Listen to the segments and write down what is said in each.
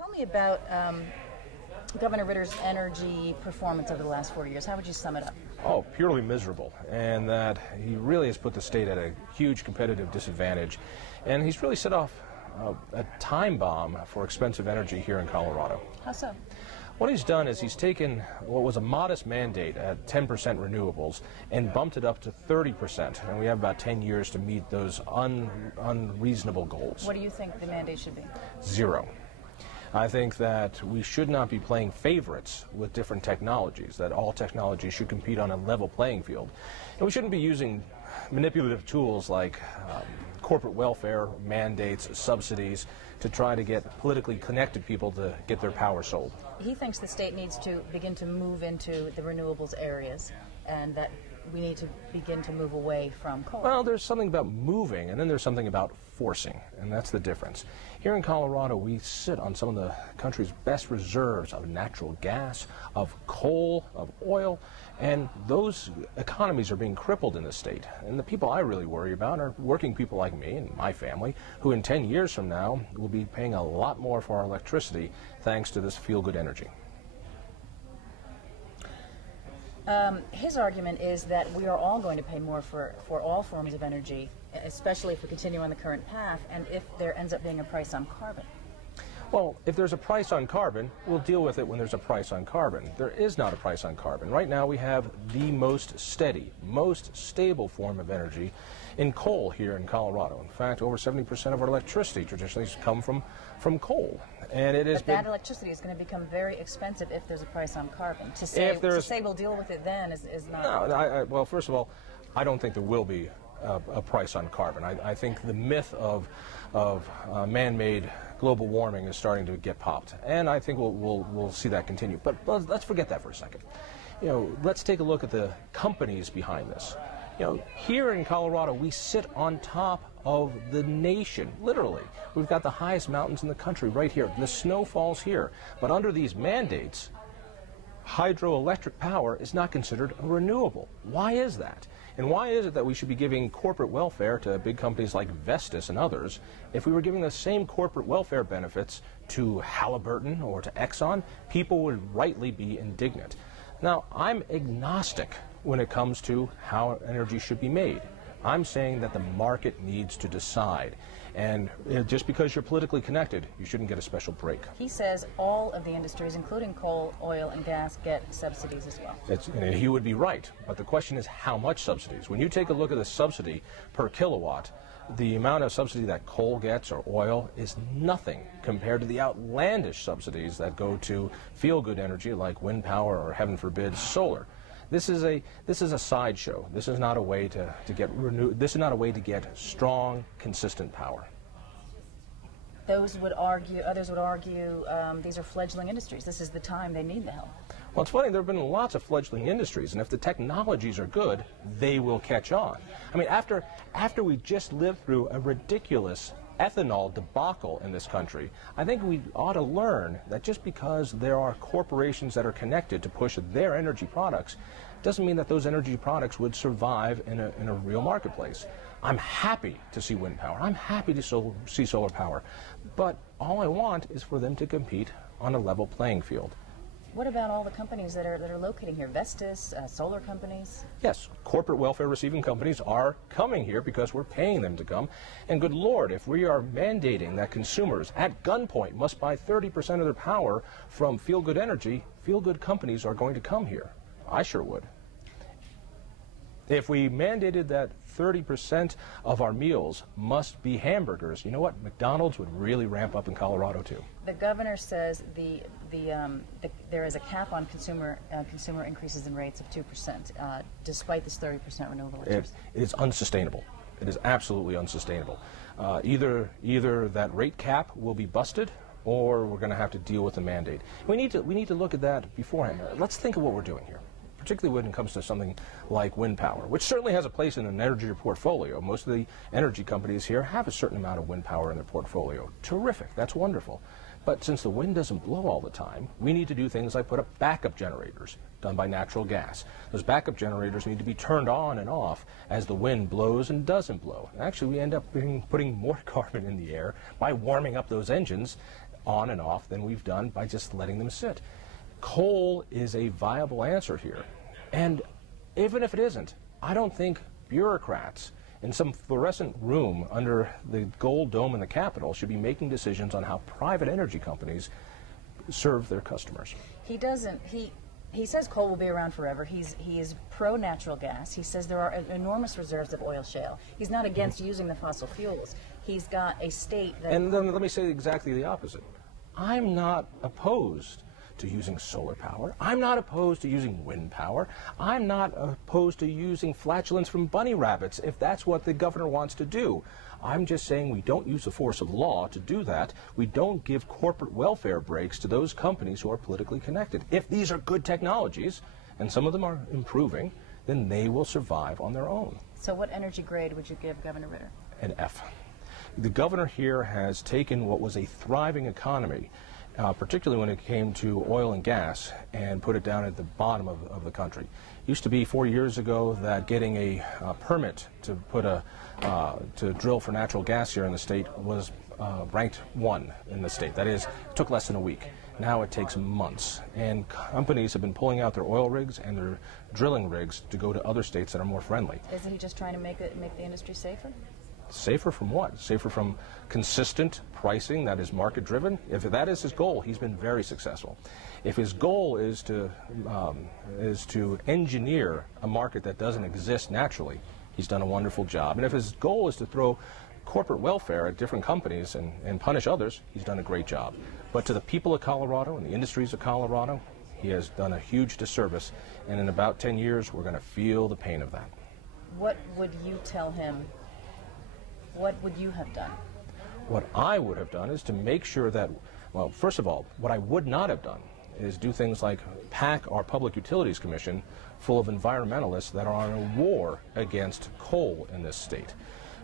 Tell me about Governor Ritter's energy performance over the last 4 years. How would you sum it up? Oh, purely miserable, and that he really has put the state at a huge competitive disadvantage, and he's really set off a time bomb for expensive energy here in Colorado. How so? What he's done is he's taken what was a modest mandate at 10% renewables and bumped it up to 30%, and we have about 10 years to meet those unreasonable goals. What do you think the mandate should be? 0. I think that we should not be playing favorites with different technologies, that all technologies should compete on a level playing field. And we shouldn't be using manipulative tools like corporate welfare, mandates, subsidies, to try to get politically connected people to get their power sold. He thinks the state needs to begin to move into the renewables areas, and that we need to begin to move away from coal. Well, there's something about moving, and then there's something about forcing, and that's the difference. Here in Colorado, we sit on some of the country's best reserves of natural gas, of coal, of oil, and those economies are being crippled in the state. And the people I really worry about are working people like me and my family, who in 10 years from now will be paying a lot more for our electricity thanks to this feel-good energy. His argument is that we are all going to pay more for all forms of energy, especially if we continue on the current path, and if there ends up being a price on carbon. Well, if there's a price on carbon, we'll deal with it when there's a price on carbon. There is not a price on carbon. Right now we have the most steady, most stable form of energy in coal here in Colorado. In fact, over 70% of our electricity traditionally has come from coal. And it is. But that electricity is going to become very expensive if there's a price on carbon. To say we'll deal with it then is not. No, well, first of all, I don't think there will be a price on carbon. I think the myth of man-made global warming is starting to get popped, and I think we'll see that continue. But let's forget that for a second. You know, let's take a look at the companies behind this. You know, here in Colorado, we sit on top of the nation, literally. We've got the highest mountains in the country right here. The snow falls here. But under these mandates, hydroelectric power is not considered a renewable. Why is that? And why is it that we should be giving corporate welfare to big companies like Vestas and others if we were giving the same corporate welfare benefits to Halliburton or to Exxon? People would rightly be indignant. Now, I'm agnostic when it comes to how energy should be made. I'm saying that the market needs to decide. And just because you're politically connected, you shouldn't get a special break. He says all of the industries, including coal, oil, and gas, get subsidies as well. And he would be right. But the question is how much subsidies? When you take a look at the subsidy per kilowatt, the amount of subsidy that coal gets or oil is nothing compared to the outlandish subsidies that go to feel-good energy like wind power or, heaven forbid, solar. This is a sideshow. This is not a way to get This is not a way to get strong, consistent power. Others would argue, these are fledgling industries. This is the time they need the help. Well, it's funny, there have been lots of fledgling industries, and if the technologies are good, they will catch on. I mean, after we just lived through a ridiculous ethanol debacle in this country, I think we ought to learn that just because there are corporations that are connected to push their energy products doesn't mean that those energy products would survive in a real marketplace. I'm happy to see wind power. I'm happy to see solar power. But all I want is for them to compete on a level playing field. What about all the companies that are locating here? Vestas, solar companies? Yes, corporate welfare receiving companies are coming here because we're paying them to come. And good Lord, if we are mandating that consumers at gunpoint must buy 30% of their power from feel-good energy, feel-good companies are going to come here. I sure would. If we mandated that 30% of our meals must be hamburgers, you know what? McDonald's would really ramp up in Colorado too. The governor says there is a cap on consumer increases in rates of 2%, despite this 30% renewable electricity. It is unsustainable. It is absolutely unsustainable. Either that rate cap will be busted, or we're going to have to deal with the mandate. We need to look at that beforehand. Let's think of what we're doing here, particularly when it comes to something like wind power, which certainly has a place in an energy portfolio. Most of the energy companies here have a certain amount of wind power in their portfolio. Terrific, that's wonderful. But since the wind doesn't blow all the time, we need to do things like put up backup generators done by natural gas. Those backup generators need to be turned on and off as the wind blows and doesn't blow. Actually, we end up putting more carbon in the air by warming up those engines on and off than we've done by just letting them sit. Coal is a viable answer here. And even if it isn't, I don't think bureaucrats in some fluorescent room under the gold dome in the Capitol should be making decisions on how private energy companies serve their customers. He doesn't. He says coal will be around forever. He is pro-natural gas. He says there are enormous reserves of oil shale. He's not against using the fossil fuels. He's got a state that... And then let me say exactly the opposite. I'm not opposed to using solar power. I'm not opposed to using wind power. I'm not opposed to using flatulence from bunny rabbits if that's what the governor wants to do. I'm just saying we don't use the force of law to do that. We don't give corporate welfare breaks to those companies who are politically connected. If these are good technologies, and some of them are improving, then they will survive on their own. So what energy grade would you give Governor Ritter? An F. The governor here has taken what was a thriving economy, particularly when it came to oil and gas, and put it down at the bottom of the country. It used to be 4 years ago that getting a permit to put to drill for natural gas here in the state was ranked 1 in the state. That is, it took less than a week. Now it takes months, and companies have been pulling out their oil rigs and their drilling rigs to go to other states that are more friendly. Isn't he just trying to make the industry safer? Safer from what? Safer from consistent pricing that is market-driven? If that is his goal, he's been very successful. If his goal is to engineer a market that doesn't exist naturally, he's done a wonderful job. And if his goal is to throw corporate welfare at different companies and punish others, he's done a great job. But to the people of Colorado and the industries of Colorado, he has done a huge disservice. And in about 10 years, we're going to feel the pain of that. What would you tell him? What would you have done? What I would have done is to make sure that, well, first of all, what I would not have done is do things like pack our Public Utilities Commission full of environmentalists that are on a war against coal in this state.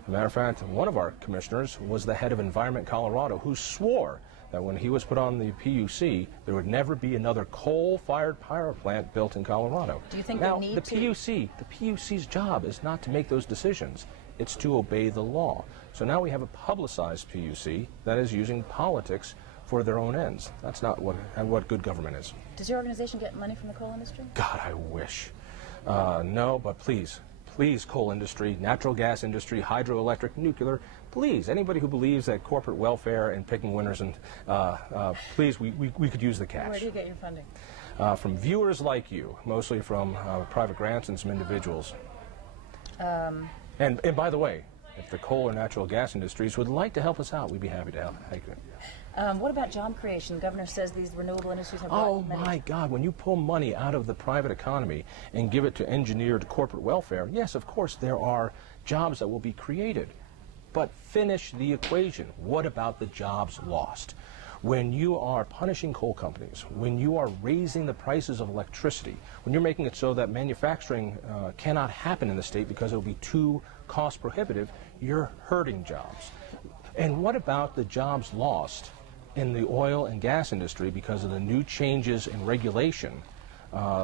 As a matter of fact, one of our commissioners was the head of Environment Colorado, who swore that when he was put on the PUC, there would never be another coal-fired power plant built in Colorado. Do you think now, they need the PUC's job is not to make those decisions. It's to obey the law. So now we have a publicized PUC that is using politics for their own ends. That's not what good government is. Does your organization get money from the coal industry? God, I wish. No, but please, coal industry, natural gas industry, hydroelectric, nuclear, please, anybody who believes that corporate welfare and picking winners, and please, we could use the cash. Where do you get your funding? From viewers like you, mostly from private grants and some individuals. And by the way, if the coal or natural gas industries would like to help us out, we'd be happy to help. What about job creation? The governor says these renewable industries have Oh my God, when you pull money out of the private economy and give it to engineered corporate welfare, yes, of course, there are jobs that will be created. But finish the equation. What about the jobs lost? When you are punishing coal companies, when you are raising the prices of electricity, when you're making it so that manufacturing cannot happen in the state because it will be too cost prohibitive, you're hurting jobs. And what about the jobs lost in the oil and gas industry because of the new changes in regulation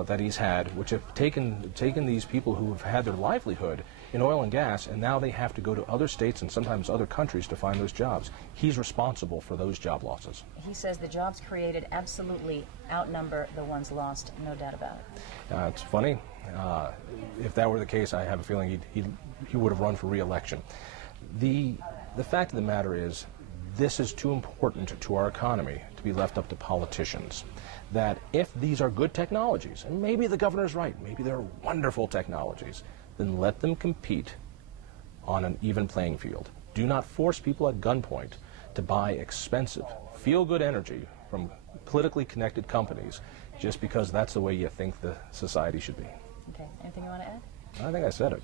that he's had, which have taken these people who have had their livelihood in oil and gas, and now they have to go to other states and sometimes other countries to find those jobs. He's responsible for those job losses. He says the jobs created absolutely outnumber the ones lost, no doubt about it. It's funny. If that were the case, I have a feeling he would have run for re-election. The fact of the matter is, this is too important to our economy to be left up to politicians. That if these are good technologies, and maybe the governor's right, maybe they're wonderful technologies, then let them compete on an even playing field. Do not force people at gunpoint to buy expensive, feel-good energy from politically connected companies just because that's the way you think the society should be. Okay, anything you want to add? I think I said it.